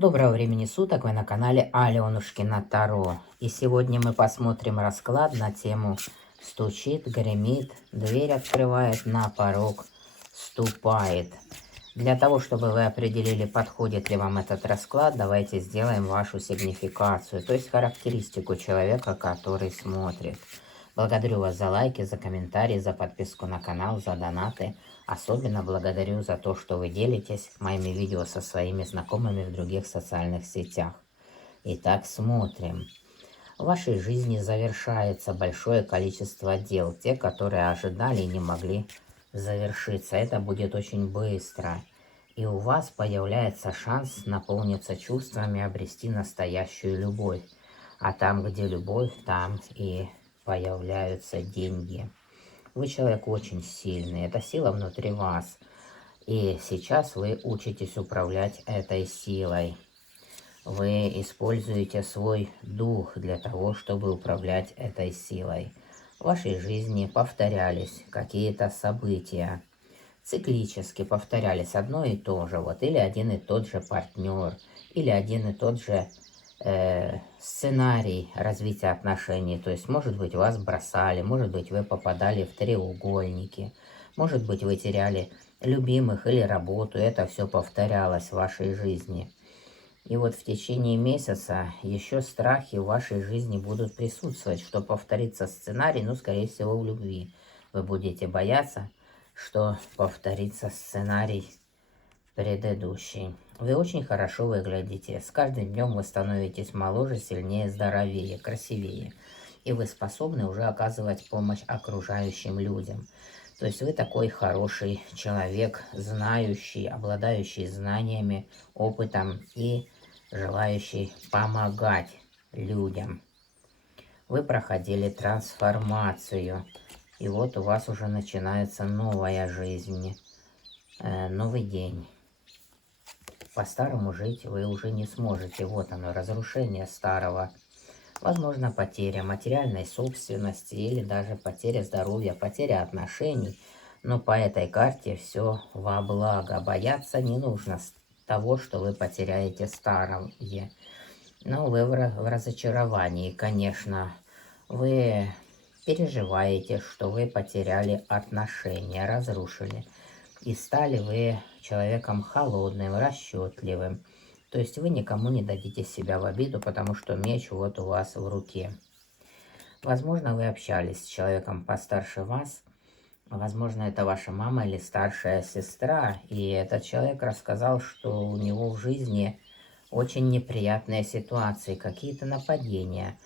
Доброго времени суток, вы на канале Аленушкина Таро. И сегодня мы посмотрим расклад на тему «Стучит, гремит, дверь открывает, на порог ступает». Для того, чтобы вы определили, подходит ли вам этот расклад, давайте сделаем вашу сигнификацию, то есть характеристику человека, который смотрит. Благодарю вас за лайки, за комментарии, за подписку на канал, за донаты. Особенно благодарю за то, что вы делитесь моими видео со своими знакомыми в других социальных сетях. Итак, смотрим. В вашей жизни завершается большое количество дел, те, которые ожидали и не могли завершиться. Это будет очень быстро. И у вас появляется шанс наполниться чувствами, обрести настоящую любовь. А там, где любовь, там и появляются деньги. Вы человек очень сильный, эта сила внутри вас. И сейчас вы учитесь управлять этой силой. Вы используете свой дух для того, чтобы управлять этой силой. В вашей жизни повторялись какие-то события. Циклически повторялись одно и то же. Вот, или один и тот же партнер, или один и тот же сценарий развития отношений. То есть, может быть, вас бросали, может быть, вы попадали в треугольники, может быть, вы теряли любимых или работу. Это все повторялось в вашей жизни. И вот в течение месяца еще страхи в вашей жизни будут присутствовать, что повторится сценарий, ну, скорее всего, в любви. Вы будете бояться, что повторится сценарий предыдущий. Вы очень хорошо выглядите. С каждым днем вы становитесь моложе, сильнее, здоровее, красивее. И вы способны уже оказывать помощь окружающим людям. То есть вы такой хороший человек, знающий, обладающий знаниями, опытом и желающий помогать людям. Вы проходили трансформацию. И вот у вас уже начинается новая жизнь, новый день. По-старому жить вы уже не сможете. Вот оно, разрушение старого. Возможно, потеря материальной собственности или даже потеря здоровья, потеря отношений. Но по этой карте все во благо. Бояться не нужно того, что вы потеряете старое. Но вы в разочаровании, конечно. Вы переживаете, что вы потеряли отношения, разрушили. И стали вы человеком холодным, расчетливым. То есть вы никому не дадите себя в обиду, потому что меч вот у вас в руке. Возможно, вы общались с человеком постарше вас. Возможно, это ваша мама или старшая сестра. И этот человек рассказал, что у него в жизни очень неприятные ситуации, какие-то нападения,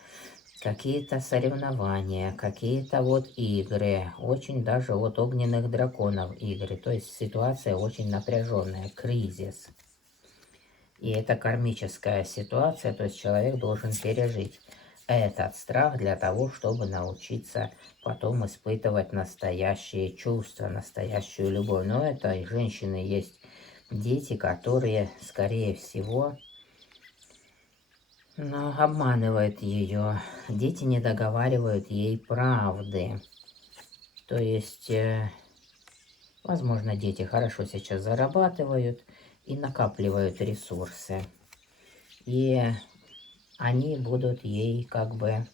какие-то соревнования, какие-то вот игры, очень даже вот огненных драконов игры. То есть ситуация очень напряженная, кризис. И это кармическая ситуация, то есть человек должен пережить этот страх для того, чтобы научиться потом испытывать настоящие чувства, настоящую любовь. Но это и женщины есть дети, которые, скорее всего, но обманывают ее. Дети не договаривают ей правды. То есть, возможно, дети хорошо сейчас зарабатывают и накапливают ресурсы. И они будут ей как бы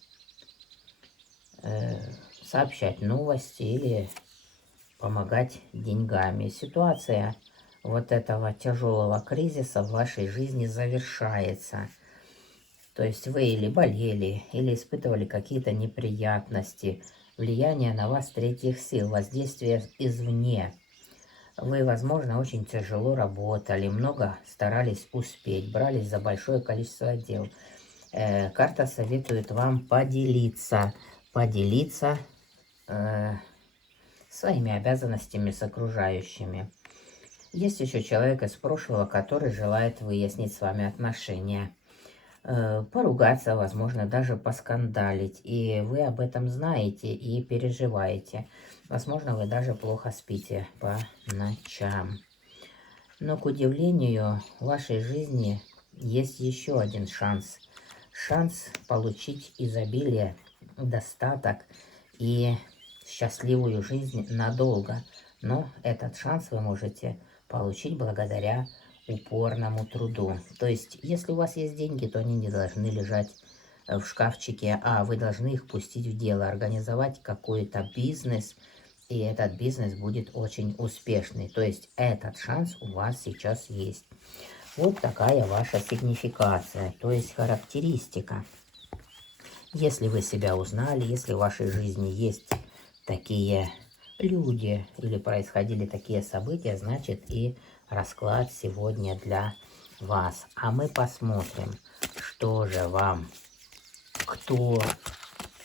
сообщать новости или помогать деньгами. Ситуация вот этого тяжелого кризиса в вашей жизни завершается. То есть вы или болели, или испытывали какие-то неприятности, влияние на вас третьих сил, воздействие извне. Вы, возможно, очень тяжело работали, много старались успеть, брались за большое количество дел. Карта советует вам поделиться своими обязанностями с окружающими. Есть еще человек из прошлого, который желает выяснить с вами отношения. Поругаться, возможно, даже поскандалить. И вы об этом знаете и переживаете. Возможно, вы даже плохо спите по ночам. Но, к удивлению, в вашей жизни есть еще один шанс. Шанс получить изобилие, достаток и счастливую жизнь надолго. Но этот шанс вы можете получить благодаря упорному труду. То есть, если у вас есть деньги, то они не должны лежать в шкафчике, а вы должны их пустить в дело, организовать какой-то бизнес, и этот бизнес будет очень успешный. То есть, этот шанс у вас сейчас есть. Вот такая ваша сигнификация, то есть характеристика. Если вы себя узнали, если в вашей жизни есть такие люди или происходили такие события, значит и расклад сегодня для вас. А мы посмотрим, что же вам, кто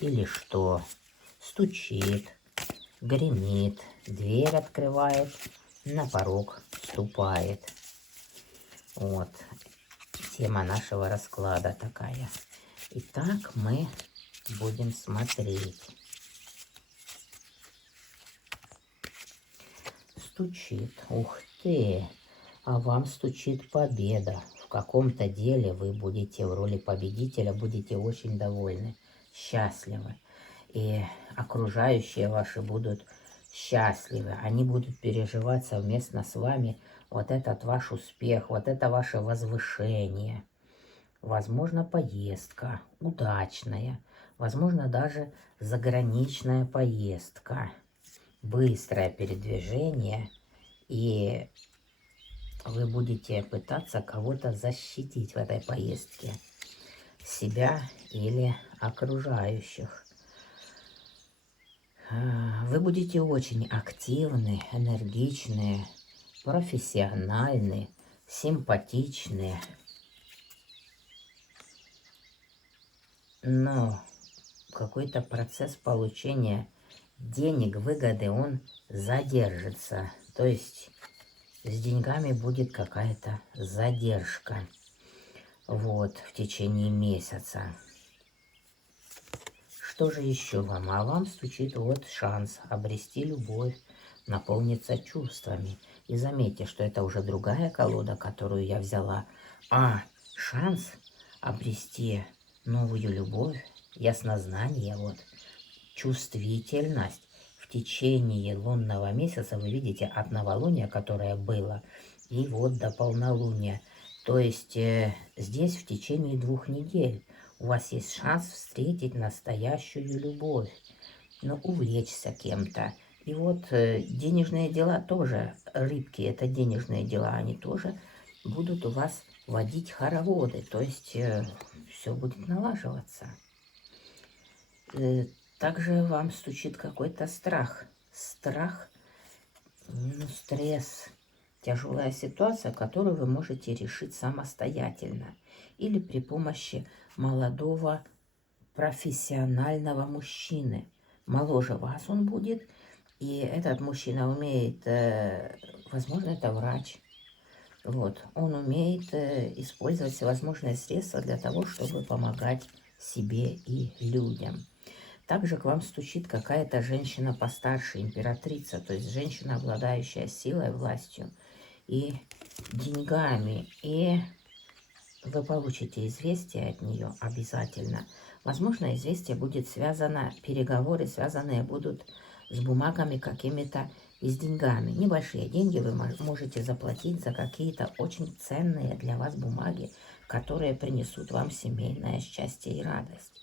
или что стучит, гремит, дверь открывает, на порог ступает. Вот тема нашего расклада такая. Итак, мы будем смотреть. Стучит. Ух ты! А вам стучит победа. В каком-то деле вы будете в роли победителя, будете очень довольны, счастливы. И окружающие ваши будут счастливы. Они будут переживать совместно с вами вот этот ваш успех, вот это ваше возвышение. Возможно, поездка удачная, возможно, даже заграничная поездка, быстрое передвижение, и вы будете пытаться кого-то защитить в этой поездке, себя или окружающих. Вы будете очень активны, энергичные, профессиональны, симпатичные. Но какой-то процесс получения денег, выгоды, он задержится. То есть с деньгами будет какая-то задержка. Вот, в течение месяца. Что же еще вам? А вам стучит вот шанс обрести любовь, наполниться чувствами. И заметьте, что это уже другая колода, которую я взяла. А шанс обрести новую любовь, яснознание, вот, чувствительность. В течение лунного месяца вы видите от новолуния, которое было, и вот до полнолуния. То есть здесь в течение 2 недель у вас есть шанс встретить настоящую любовь, но увлечься кем-то. И вот денежные дела тоже, рыбки, это денежные дела, они тоже будут у вас водить хороводы, то есть все будет налаживаться. Также вам стучит какой-то страх. Страх, ну, стресс, тяжелая ситуация, которую вы можете решить самостоятельно или при помощи молодого профессионального мужчины. Моложе вас он будет, и этот мужчина умеет, возможно, это врач, вот, он умеет использовать всевозможные средства для того, чтобы помогать себе и людям. Также к вам стучит какая-то женщина постарше, императрица, то есть женщина, обладающая силой, властью и деньгами. И вы получите известие от нее обязательно. Возможно, известие будет связано, переговоры связанные будут с бумагами какими-то и с деньгами. Небольшие деньги вы можете заплатить за какие-то очень ценные для вас бумаги, которые принесут вам семейное счастье и радость.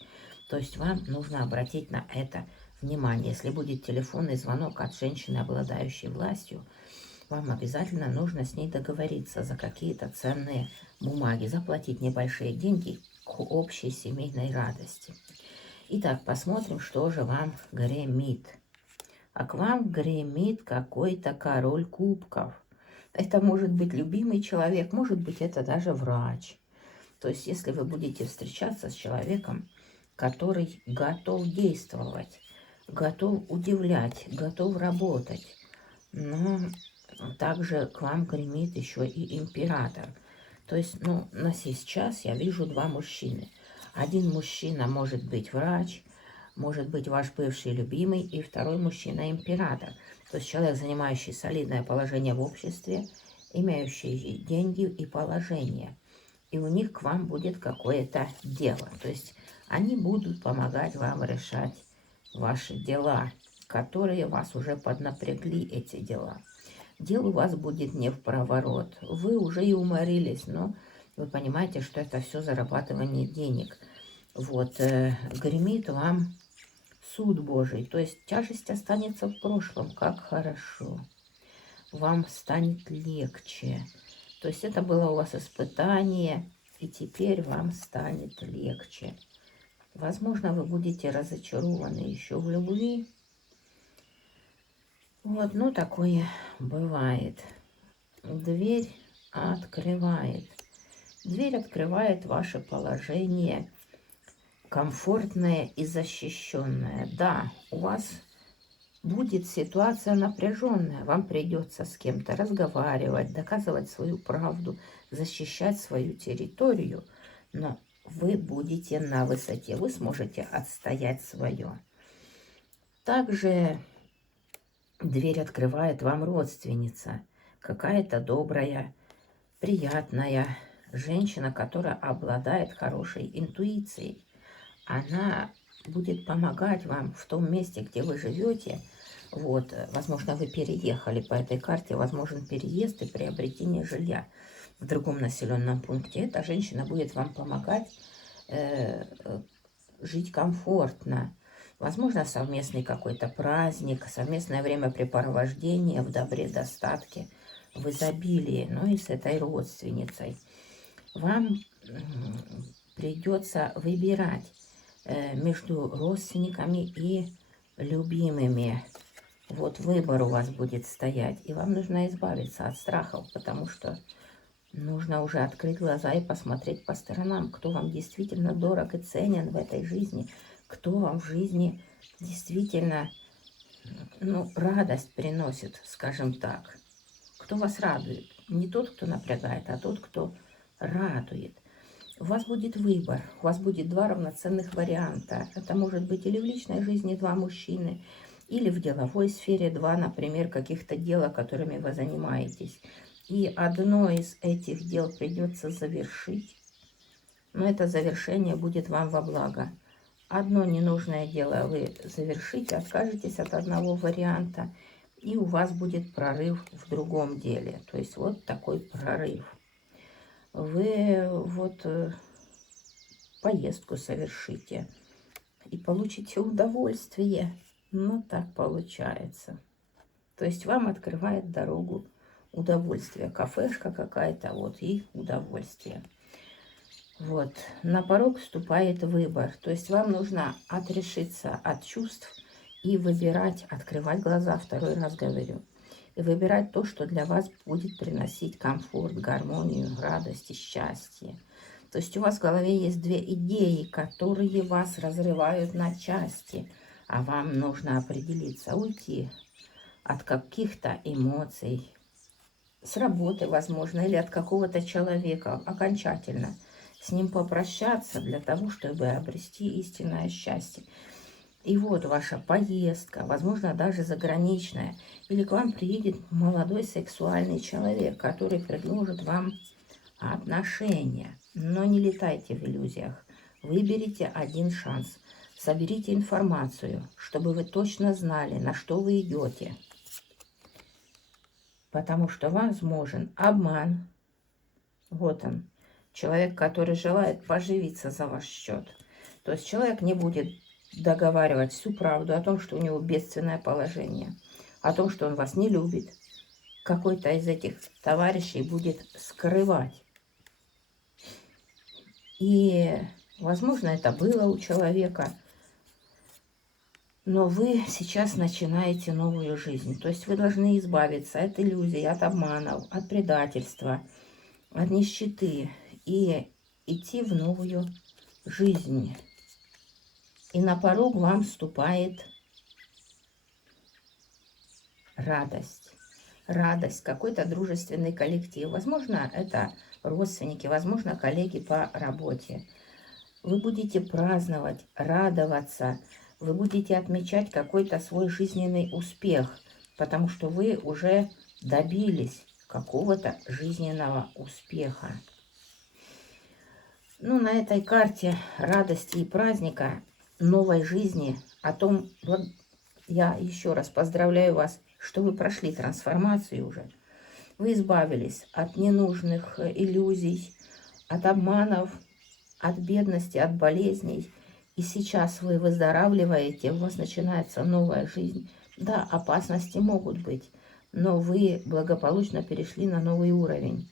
То есть вам нужно обратить на это внимание. Если будет телефонный звонок от женщины, обладающей властью, вам обязательно нужно с ней договориться за какие-то ценные бумаги, заплатить небольшие деньги к общей семейной радости. Итак, посмотрим, что же вам гремит. А к вам гремит какой-то король кубков. Это может быть любимый человек, может быть, это даже врач. То есть, если вы будете встречаться с человеком, который готов действовать, готов удивлять, готов работать, но также к вам гремит еще и император. То есть, ну, на сейчас я вижу 2 мужчины. Один мужчина может быть врач, может быть ваш бывший любимый, и второй мужчина император. То есть человек, занимающий солидное положение в обществе, имеющий деньги и положение. И у них к вам будет какое-то дело. То есть они будут помогать вам решать ваши дела, которые вас уже поднапрягли, эти дела. Дел у вас будет не в проворот. Вы уже и уморились, но вы понимаете, что это все зарабатывание денег. Вот, гремит вам суд Божий, то есть тяжесть останется в прошлом, как хорошо. Вам станет легче. То есть это было у вас испытание, и теперь вам станет легче. Возможно, вы будете разочарованы еще в любви. Вот, ну такое бывает. Дверь открывает. Дверь открывает ваше положение комфортное и защищенное. Да, у вас будет ситуация напряженная. Вам придется с кем-то разговаривать, доказывать свою правду, защищать свою территорию. Но вы будете на высоте. Вы сможете отстоять свое. Также дверь открывает вам родственница. Какая-то добрая, приятная женщина, которая обладает хорошей интуицией. Она будет помогать вам в том месте, где вы живете. Вот, возможно, вы переехали по этой карте, возможен переезд и приобретение жилья в другом населенном пункте. Эта женщина будет вам помогать жить комфортно. Возможно, совместный какой-то праздник, совместное времяпрепровождение в добре, достатке, в изобилии, ну и с этой родственницей. Вам придется выбирать между родственниками и любимыми. Вот выбор у вас будет стоять. И вам нужно избавиться от страхов, потому что нужно уже открыть глаза и посмотреть по сторонам, кто вам действительно дорог и ценен в этой жизни, кто вам в жизни действительно, ну, радость приносит, скажем так. Кто вас радует. Не тот, кто напрягает, а тот, кто радует. У вас будет выбор, у вас будет два равноценных варианта. Это может быть или в личной жизни два мужчины, или в деловой сфере два, например, каких-то дела, которыми вы занимаетесь. И одно из этих дел придется завершить, но это завершение будет вам во благо. Одно ненужное дело вы завершите, откажетесь от одного варианта, и у вас будет прорыв в другом деле. То есть вот такой прорыв. Вы вот поездку совершите и получите удовольствие. Ну, так получается. То есть вам открывает дорогу удовольствие. Кафешка какая-то, вот, и удовольствие. Вот, на порог вступает выбор. То есть вам нужно отрешиться от чувств и выбирать, открывать глаза, второй раз говорю. И выбирать то, что для вас будет приносить комфорт, гармонию, радость и счастье. То есть у вас в голове есть две идеи, которые вас разрывают на части. А вам нужно определиться, уйти от каких-то эмоций, с работы, возможно, или от какого-то человека окончательно. С ним попрощаться для того, чтобы обрести истинное счастье. И вот ваша поездка, возможно, даже заграничная. Или к вам приедет молодой сексуальный человек, который предложит вам отношения. Но не летайте в иллюзиях. Выберите один шанс. Соберите информацию, чтобы вы точно знали, на что вы идете. Потому что возможен обман. Вот он. Человек, который желает поживиться за ваш счет. То есть человек не будет договаривать всю правду о том, что у него бедственное положение, о том, что он вас не любит. Какой-то из этих товарищей будет скрывать. И, возможно, это было у человека, но вы сейчас начинаете новую жизнь. То есть вы должны избавиться от иллюзий, от обманов, от предательства, от нищеты и идти в новую жизнь. И на порог вам вступает радость. Радость, какой-то дружественный коллектив. Возможно, это родственники, возможно, коллеги по работе. Вы будете праздновать, радоваться, вы будете отмечать какой-то свой жизненный успех, потому что вы уже добились какого-то жизненного успеха. Ну, на этой карте радости и праздника, новой жизни, о том, вот я еще раз поздравляю вас, что вы прошли трансформацию уже. Вы избавились от ненужных иллюзий, от обманов, от бедности, от болезней. И сейчас вы выздоравливаете, у вас начинается новая жизнь. Да, опасности могут быть, но вы благополучно перешли на новый уровень.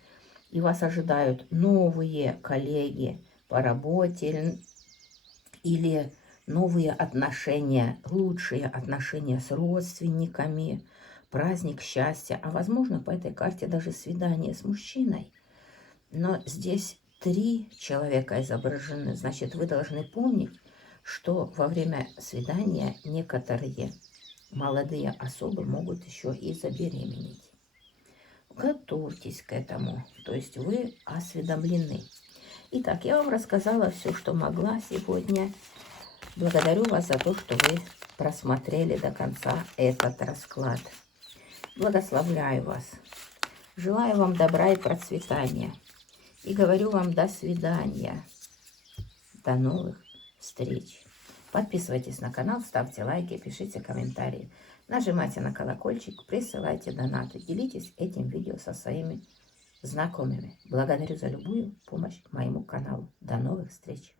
И вас ожидают новые коллеги по работе или новые отношения, лучшие отношения с родственниками, праздник счастья, а возможно по этой карте даже свидание с мужчиной. Но здесь 3 человека изображены, значит, вы должны помнить, что во время свидания некоторые молодые особы могут еще и забеременеть. Готовьтесь к этому, то есть вы осведомлены. Итак, я вам рассказала все, что могла сегодня. Благодарю вас за то, что вы просмотрели до конца этот расклад. Благословляю вас. Желаю вам добра и процветания. И говорю вам до свидания. До новых встреч. Подписывайтесь на канал, ставьте лайки, пишите комментарии. Нажимайте на колокольчик, присылайте донаты. Делитесь этим видео со своими знакомыми. Благодарю за любую помощь моему каналу. До новых встреч.